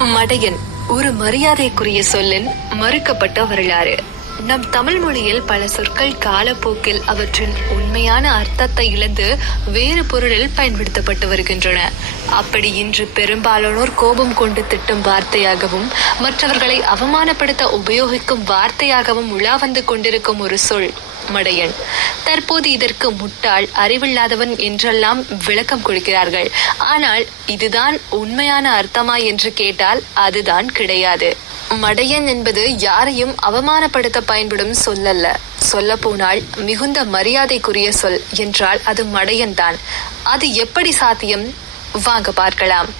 மடையன் ஒரு மரியாதைக்குரிய சொல்லின் மறுக்கப்பட்ட வரலாறு. நம் தமிழ் மொழியில் பல சொற்கள் காலப்போக்கில் அவற்றின் உண்மையான அர்த்தத்தை இழந்து வேறு பொருளில் பயன்படுத்தப்பட்டு வருகின்றன. அப்படி இன்று பெரும்பாலானோர் கோபம் கொண்டு திட்டும் வார்த்தையாகவும் மற்றவர்களை அவமானப்படுத்த உபயோகிக்கும் வார்த்தையாகவும் உலா வந்து கொண்டிருக்கும் ஒரு சொல். மடையன். தற்போது இதற்கு முட்டாள் அறிவில்லாதவன் என்றெல்லாம் விளக்கம் கொடுக்கிறார்கள். ஆனால் இதுதான் உண்மையான அர்த்தமா என்று கேட்டால் அதுதான் கிடையாது. மடையன் என்பது யாரையும் அவமானப்படுத்த பயன்படும் சொல்லல்ல. சொல்ல போனால் மிகுந்த மரியாதைக்குரிய சொல் என்றால் அது மடையன் தான் அது எப்படி சாத்தியம்? வாங்க பார்க்கலாம்.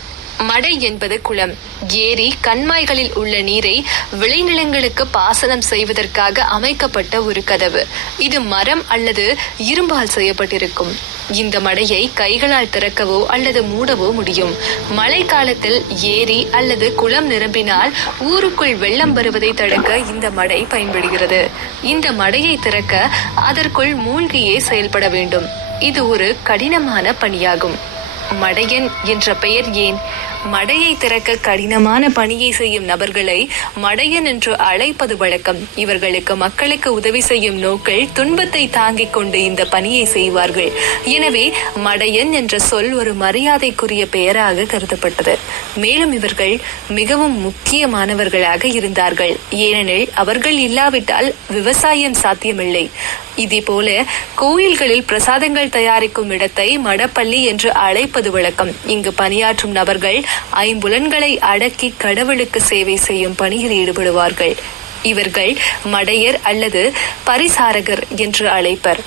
மடை என்பது குளம். ஏரி கண்மாய்களில் உள்ள நீரை விளைநிலங்களுக்கு பாசனம் செய்வதற்காக அமைக்கப்பட்ட ஒரு கதவு. இது மரம் அல்லது இரும்பால் செய்யப்பட்டிருக்கும். இந்த மடையை கைகளால் திறக்கவோ அல்லது மூடவோ முடியும். மழை காலத்தில் ஏரி அல்லது குளம் நிரம்பினால் ஊருக்குள் வெள்ளம் வருவதை தடுக்க இந்த மடை பயன்படுகிறது. இந்த மடையை திறக்க அதற்குள் மூழ்கியே செயல்பட வேண்டும். இது ஒரு கடினமான பணியாகும். மடையன் என்ற பெயர் ஏன்? மடையை திறக்க கடினமான பணியை செய்யும் நபர்களை மடையன் என்று அழைப்பது வழக்கம். இவர்களுக்கு மக்களுக்கு உதவி செய்யும் நோக்கள் துன்பத்தை தாங்கிக் கொண்டு இந்த பணியை செய்வார்கள். எனவே மடையன் என்ற சொல் ஒரு மரியாதைக்குரிய பெயராக கருதப்பட்டது. மேலும் இவர்கள் மிகவும் முக்கியமானவர்களாக இருந்தார்கள். ஏனெனில் அவர்கள் இல்லாவிட்டால் விவசாயம் சாத்தியமில்லை. இதேபோல கோயில்களில் பிரசாதங்கள் தயாரிக்கும் இடத்தை மடப்பள்ளி என்று அழைப்பது வழக்கம். இங்கு பணியாற்றும் நபர்கள் ஐம்புலன்களை அடக்கி கடவுளுக்கு சேவை செய்யும் பணியில் ஈடுபடுவார்கள். இவர்கள் மடையர் அல்லது பரிசாரகர் என்று அழைப்பர்.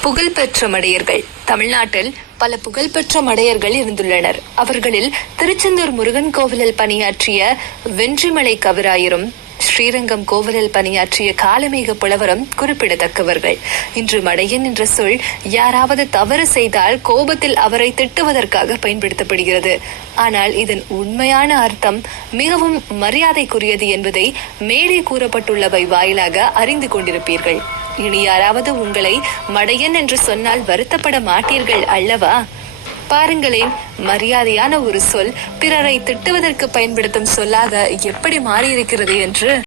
புகழ்பெற்ற மடையர்கள். தமிழ்நாட்டில் பல புகழ்பெற்ற மடையர்கள் இருந்துள்ளனர். அவர்களில் திருச்செந்தூர் முருகன் கோவிலில் பணியாற்றிய வென்றிமலை கவிராயரும் ஸ்ரீரங்கம் கோவிலில் பணியாற்றிய காலமேக புலவரும் குறிப்பிடத்தக்கவர்கள். இன்று மடையன் என்ற சொல் யாராவது தவறு செய்தால் கோபத்தில் அவரை திட்டுவதற்காக பயன்படுத்தப்படுகிறது. ஆனால் இதன் உண்மையான அர்த்தம் மிகவும் மரியாதைக்குரியது என்பதை மேலே கூறப்பட்டுள்ளவை வாயிலாக அறிந்து கொண்டிருப்பீர்கள். இனி யாராவது உங்களை மடையன் என்று சொன்னால் வருத்தப்பட மாட்டீர்கள் அல்லவா? பாருங்களேன் மரியாதையான ஒரு சொல் பிறரை திட்டுவதற்கு பயன்படுத்தும் சொல்லாக எப்படி மாறியிருக்கிறது என்று.